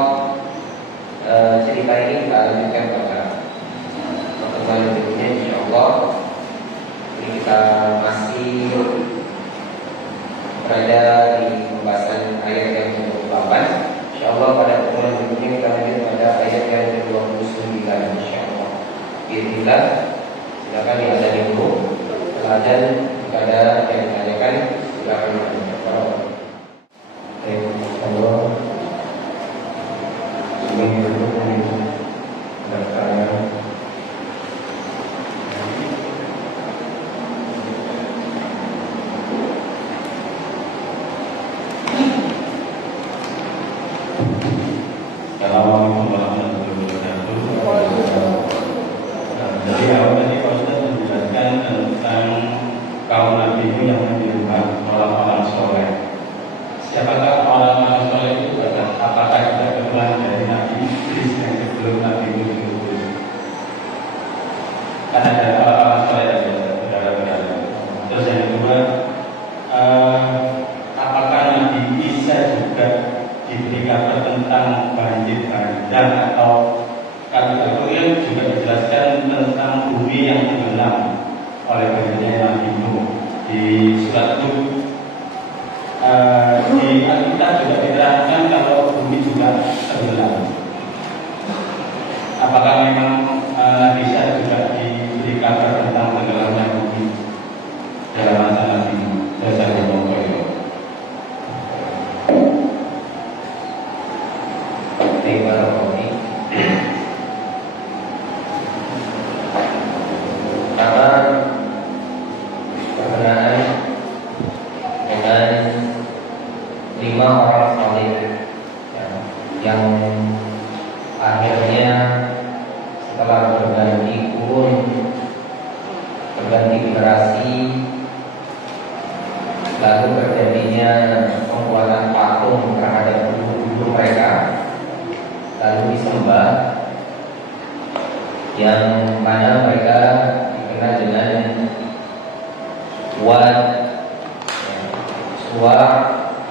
cerita ini kita lanjutkan pada pertemuan berikutnya insyaallah. Ini kita masih berada di pembahasan ayat yang ke-28. Insyaallah pada pertemuan berikutnya kita lanjut pada ayat yang ke-29 insyaallah. Bismillah. Silakan diadani dulu. Setelah dan jika ada yang ditanyakan silakan menjawab. Baik, insyaallah. Sebelum itu bertanya. Assalamualaikum warahmatullahi wabarakatuh. Jadi awal tadi Pak Ustaz menjelaskan tentang kaum Nabi yang menyembah orang-orang soleh. Siapakah orang-orang soleh itu? Apakah kita keturunan dari Nabi Idris yang sebelum Nabi Nuh diutus? Karena ada orang-orang soleh ada saudara-saudara. Terus yang kedua, apakah Nabi Isa juga diberi kabar tentang banjir bandang, atau kata Al-Quran juga dijelaskan tentang bumi yang tenggelam oleh banjirnya Nabi Nuh. Di surat Nuh di Alkitab juga diterangkan kalau bumi juga tenggelam. Apakah memang bisa juga diberi kabar tentang tenggelamnya bumi dalam masa Nabi Nuh? Saya berkenaan dengan 5 orang saleh yang akhirnya setelah berganti kurun, berganti generasi, lalu terjadinya pembuatan patung patung terhadap guru mereka, lalu disembah, yang mana mereka dikenal dengan Wat, Suwa,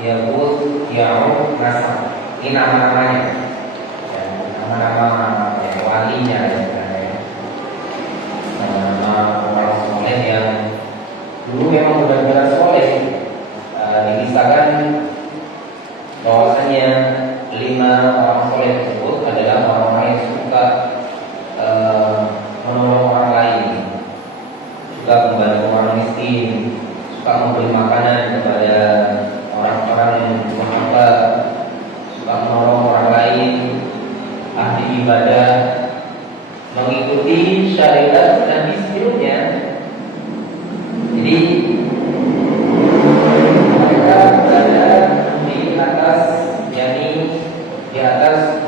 Yahud, Ya'ud, Nasr. Ini nama-namanya, nama-nama walinya, nama orang soleh yang dulu memang benar-benar soleh. Dikisahkan bahwasanya 5 orang soleh tersebut adalah orang-orang yang suka menolong orang lain, suka membantu orang miskin, suka memberi makanan kepada orang-orang yang berhamba, suka menolong orang lain, ahli ibadah, mengikuti syariat Nabi sebelumnya. Jadi mereka berada di atas, yakni di atas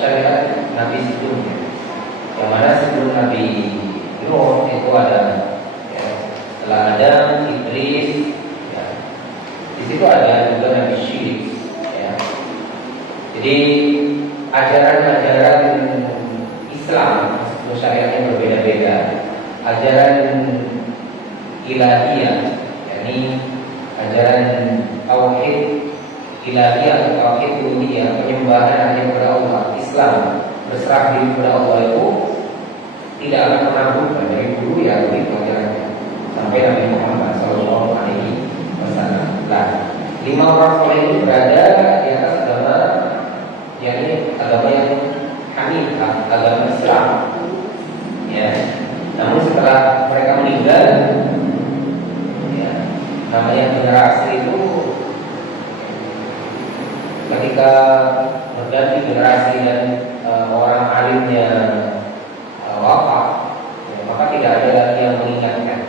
syariat Nabi sebelumnya. Yang mana sebelum Nabi Nuh itu ada, ya, setelah Adam, Idris, ya. Di situ ada juga Nabi Syekh, ya. Jadi ajaran-ajaran Islam meskipun syariatnya berbeda-beda, ajaran ilahiyah, yakni ajaran tauhid ilahiyah atau tauhid uluhiyah, penyembahan hanya kepada Allah, Islam berserah diri kepada Allah itu tidak akan pernah berubah dari dulu, ya begitu ajarannya sampai Nabi Muhammad SAW. Nah, 5 orang soleh itu berada di atas agama, yakni agama yang Hanifah, agama Islam, ya. Namun setelah mereka meninggal, ya, namanya generasi itu ketika berganti generasi dan orang alimnya wafat, ya, maka tidak ada lagi yang mengingatkan.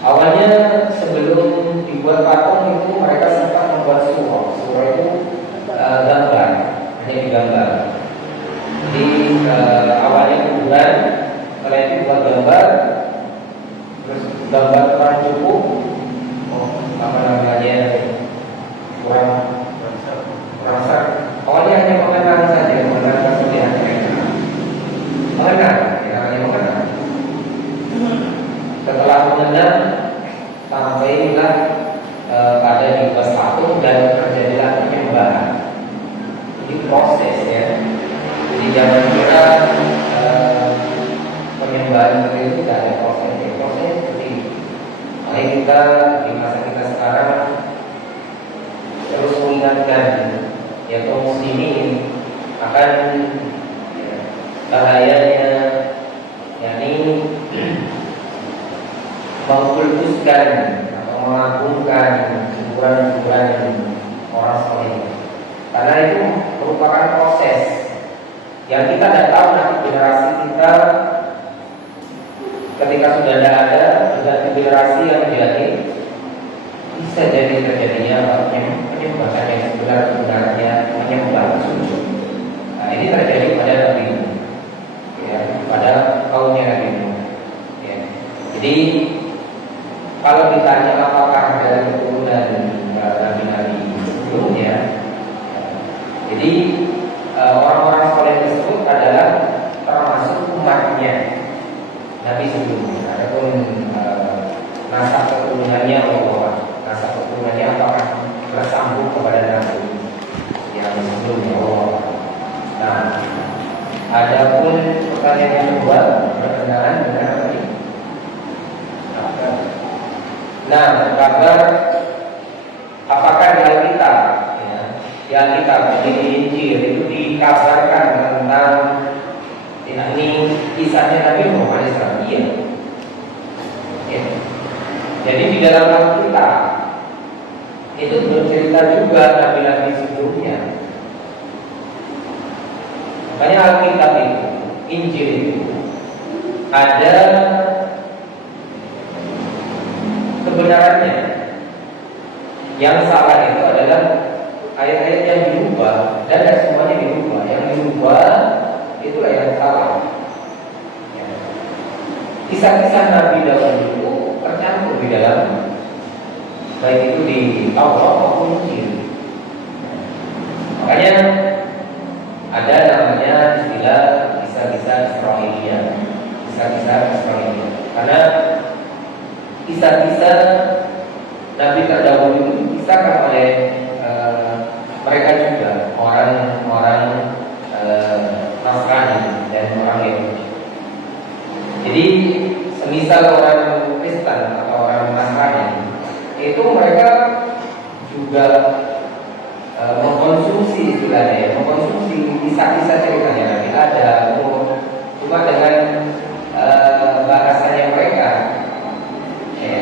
Awalnya sebelum dibuat patung itu mereka sempat membuat surah. Surah itu gambar, hanya digambar. Jadi awalnya kuburan, setelah itu buat gambar, terus gambar kurang cukup, apa namanya, kurang sar. Awalnya hanya mengenang saja, mengenang kesedihan mereka, mengenang, ya, hanya mengenang. Setelah mengenang, sampailah pada dibuat patung dan terjadilah penyembahan. Ini proses, ya. Di zaman kita penyembahan itu tidak ada prosesnya seperti ini. Makanya kita di masa kita sekarang terus mengingatkan, ya, kaum muslimin akan bahayanya, yakni mengkultuskan atau mengagungkan kuburan-kuburan orang soleh, karena itu merupakan proses yang kita tidak tahu nanti generasi kita ketika sudah tidak ada, berganti generasi yang menjadi, bisa jadi terjadinya penyembahan yang sebenarnya menyembah sujud. Nah, ini terjadi pada Nabi Nuh, ya, pada kaumnya Nabi Nuh, ya. Jadi kalau ditanya apakah dari keturunan nabi-nabi sebelumnya, jadi orang-orang soleh tersebut adalah termasuk umatnya Nabi sebelumnya. Adapun nasab keturunannya Allah, nasab keturunannya apakah bersambung kepada Nabi yang sebelumnya Allah. Nah, adapun pertanyaan yang kedua berkenaan dengan apa ini? Nah, kabar apakah di Alkitab, ya, di Alkitab di Injil itu dikabarkan tentang, ya, ini kisahnya Nabi Muhammad SAW? Iya. Ya. Jadi di dalam Alkitab itu bercerita juga nabi-nabi sebelumnya. Makanya Alkitab itu, Injil itu ada kebenarannya. Yang salah itu adalah ayat-ayat yang dirubah, dan tidak semuanya dirubah. Yang dirubah itulah yang salah. Ya. Kisah-kisah Nabi dahulu itu tercampur di dalam, baik itu di Taurat maupun Injil. mengkonsumsi istilahnya ya, mengkonsumsi kisah-kisah ceritanya Nabi Adam, cuma dengan bahasanya mereka. Ya.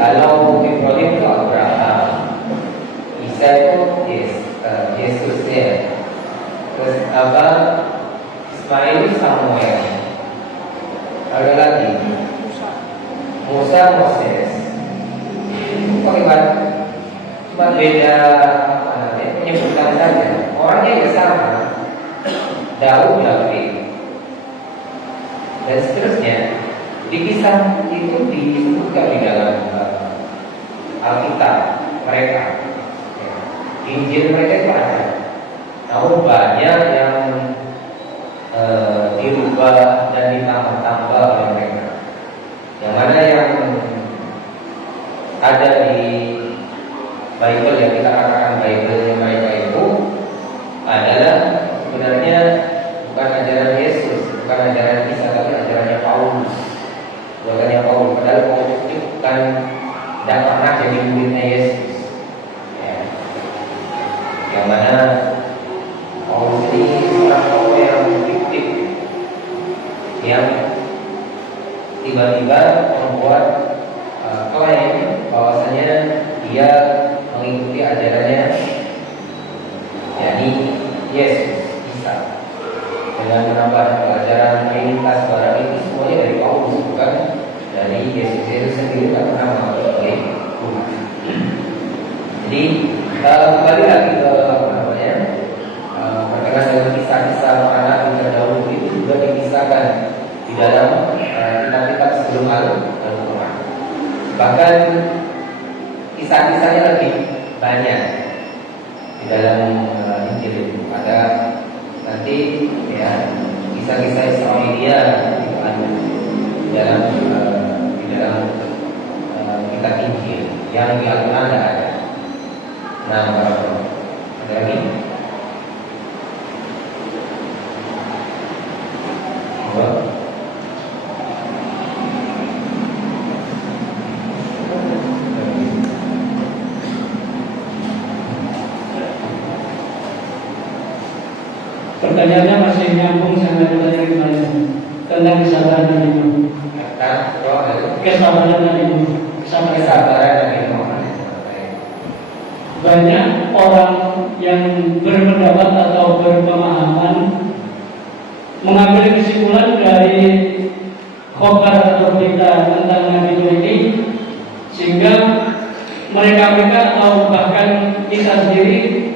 Kalau Ibrahim itu Abraham, Isa itu Yesus ya, terus Ismail Samuel, ada lagi Musa Moses. Cuma beda penyebutan saja. Orangnya ya sama, Daud David dan seterusnya. Di kisah itu disebutkan di dalam Alkitab mereka. Injil mereka itu ada. Namun banyak yang dirubah dan ditambah-tambah oleh mereka. Yang mana yang ada di Bible yang kita katakan Bible mereka itu adalah sebenarnya bukan ajaran Yesus, bukan ajaran Isa, tapi ajarannya Paulus. Ajarannya Paulus. Padahal Paulus itu bukan, tidak pernah jadi muridnya Yesus. Ya. Yang mana Paulus ini seorang tokoh yang fiktif, yang tiba-tiba membuat klaim bahwasanya dia mengikuti ajarannya, yakni Yesus, Isa, dengan menambah pelajaran lintas barang itu semuanya dari Paulus, bukan dari Yesus. Yesus sendiri tidak pernah mengakui oleh Tuhan. Jadi kembali lagi ke berkenaan dengan kisah-kisah anak yang terdahulu itu juga dikisahkan di dalam kitab-kitab sebelum Al-Quran. Bahkan kisah-kisahnya lebih banyak di dalam Injil itu. Ada nanti ya kisah-kisah Israelia itu ada di dalam kitab Injil, yang di Al-Quran tidak ada. Nah, ada lagi. Pertanyaannya masih nyambung sama pertanyaan kemarin tentang kesabaran Nabi Nuh. Kesabaran Nabi Nuh. Kesabaran Nabi Nuh. Banyak orang yang berpendapat atau berpemahaman mengambil kesimpulan dari khobar atau berita tentang Nabi Nuh ini, sehingga mereka atau bahkan kita sendiri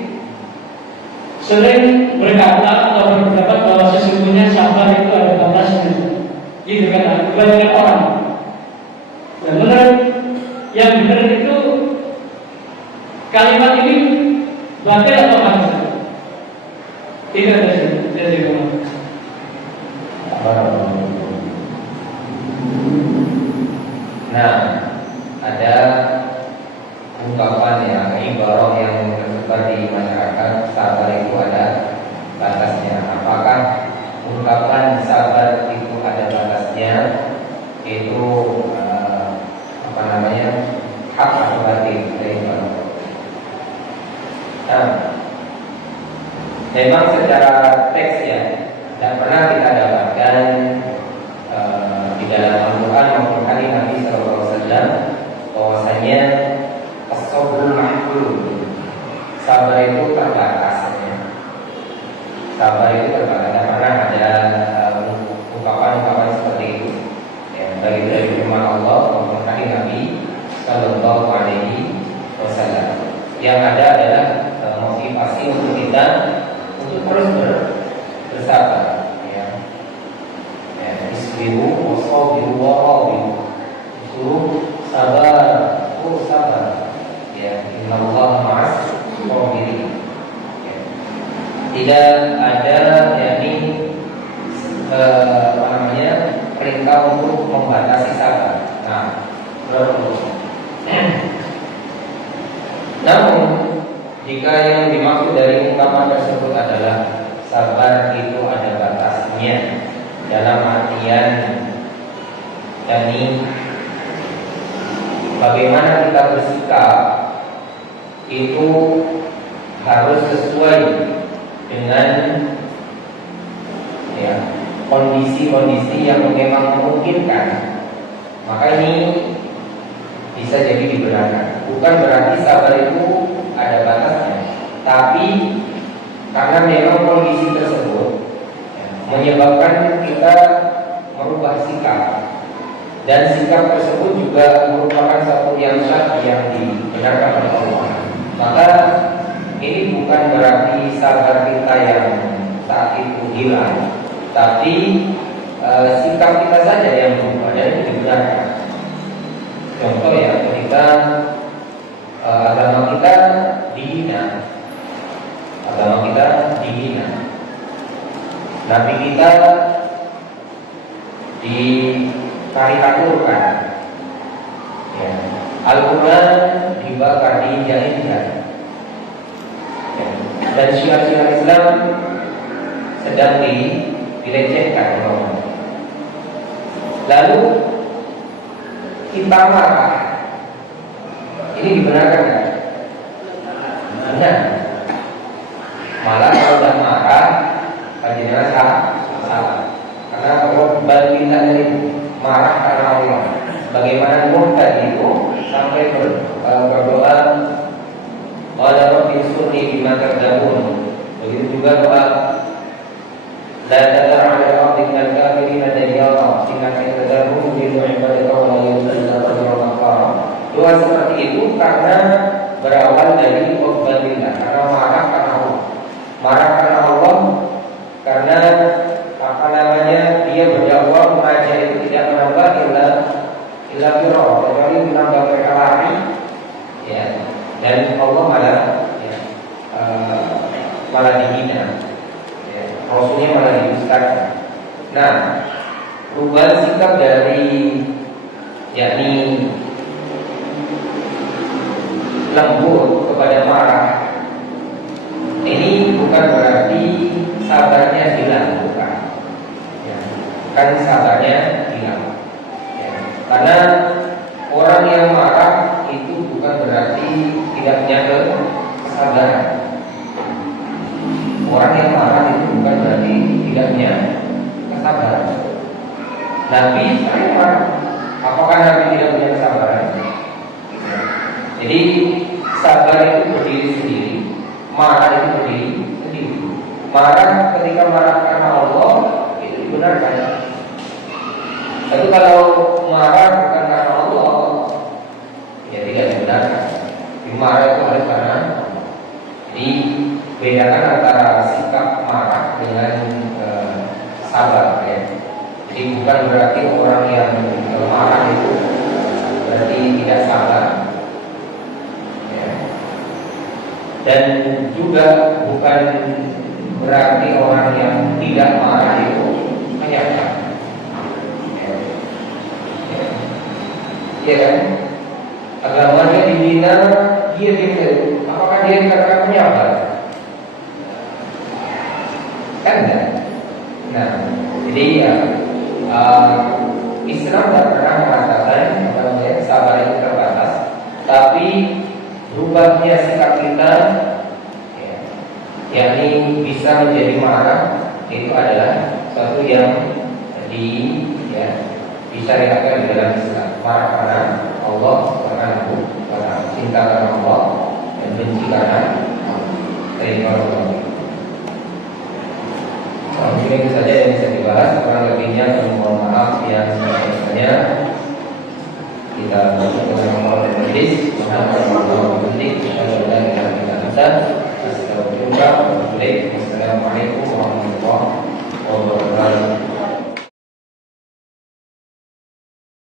sering berkata atau berpendapat bahwa sesungguhnya sabar itu ada batasnya. Gitu kan, kebanyakan orang. Dan menurut yang benar itu kalimat ini batil atau haram? Tidak ada dari kamu. Nah, ada ungkapan ya, ibarat yang tersebar di masyarakat, sabar itu ada batasnya. Apakah ungkapan sabar itu ada batasnya? Itu hak atau batil dari ibarat? Nah, memang secara teks ya tidak pernah kita dapatkan di dalam Al-Quran maupun hadis Nabi SAW bahwasanya as-sabrul mahmud, sabar itu terbatas. Sabar itu terbatas. Tidak pernah ada ungkapan-ungkapan seperti itu ya, dari firman Allah maupun hadis Nabi SAW. Yang ada adalah motivasi untuk kita untuk terus bersabar. Isbiru wasabiru warabiru, suruh sabar, sabar. Ya, innallaha ma'as sabirin. Tidak ada perintah untuk membatasi sabar. Nah, namun jika yang dimaksud dari ungkapan tersebut adalah sabar itu ada batasnya, dalam artian yakni bagaimana kita bersikap itu harus sesuai dengan ya kondisi-kondisi yang memang memungkinkan, maka ini bisa jadi dibenarkan. Bukan berarti sabar itu ada batasnya, tapi karena memang kondisi tersebut menyebabkan kita merubah sikap, dan sikap tersebut juga merupakan satu yang sah yang dibenarkan oleh Allah, maka ini bukan berarti sabar kita yang saat itu hilang, tapi sikap kita saja yang berubah dan itu dibenarkan. Contoh ya, ketika agama kita dihina, Nabi kita dikarikaturkan, ya. Al-Quran dibakar, dijahilkan, ya. Dan syiar-syiar Islam sedang dilecehkan. Lalu kita marah, ini dibenarkan kan? Benar. Malah kalau sudah marah, panjenengan salah. Karena kalau balik dari marah karena Allah, bagaimana murtad itu sampai berdoa, "Qala rabbi surni bima kadzabun." Begitu juga doa, "La tadar 'ala al-ardi minal kafirin dayyara, innaka in tadarhum yudillu 'ibadaka wa la yudillu ghayra." Doa seperti itu karena berawal dari qadzabillah, karena marah karena Allah. Marah karena Allah karena dia berdakwah mengajar itu tidak menambah illa firah, kecuali menambah mereka lari, ya. Dan Allah malah dihina, ya. Rasulnya malah didustakan. Nah, perubahan sikap dari yakni lembut kepada marah ini bukan berarti sabarnya hilang, bukan. Ya. Kan sabarnya hilang, ya. Karena orang yang marah itu bukan berarti tidak punya kesabaran. Orang yang marah itu bukan berarti tidak punya kesabaran. Nabi saya marah, apakah Nabi tidak punya kesabaran? Jadi sabar itu berdiri sendiri, marah itu berdiri sendiri. Marah ketika marah karena Allah itu dibenarkan. Tapi kalau marah bukan karena Allah, ya tidak dibenarkan. Marah itu harus karena Allah. Jadi bedakan antara sikap marah dengan sabar, ya. Jadi bukan berarti orang yang marah itu berarti tidak sabar. Dan juga bukan berarti orang yang tidak marah itu menyakit. Ya kan? Agamanya dibina, dia gitu. Apakah dia dikatakan penyabar? Kan enggak? Nah, jadi ya Islam tidak pernah mengatakan sabar itu terbatas, tapi berubahnya sikap kita, ya, yakni bisa menjadi marah, itu adalah suatu yang disyariatkan di dalam Islam. Marah karena Allah, karena cinta karena Allah, dan benci karena Allah. Mungkin itu saja yang bisa dibahas. Kurang lebihnya mohon maaf yang sebenarnya kita dengan Allah dan hadis. Assalamualaikum warahmatullahi wabarakatuh.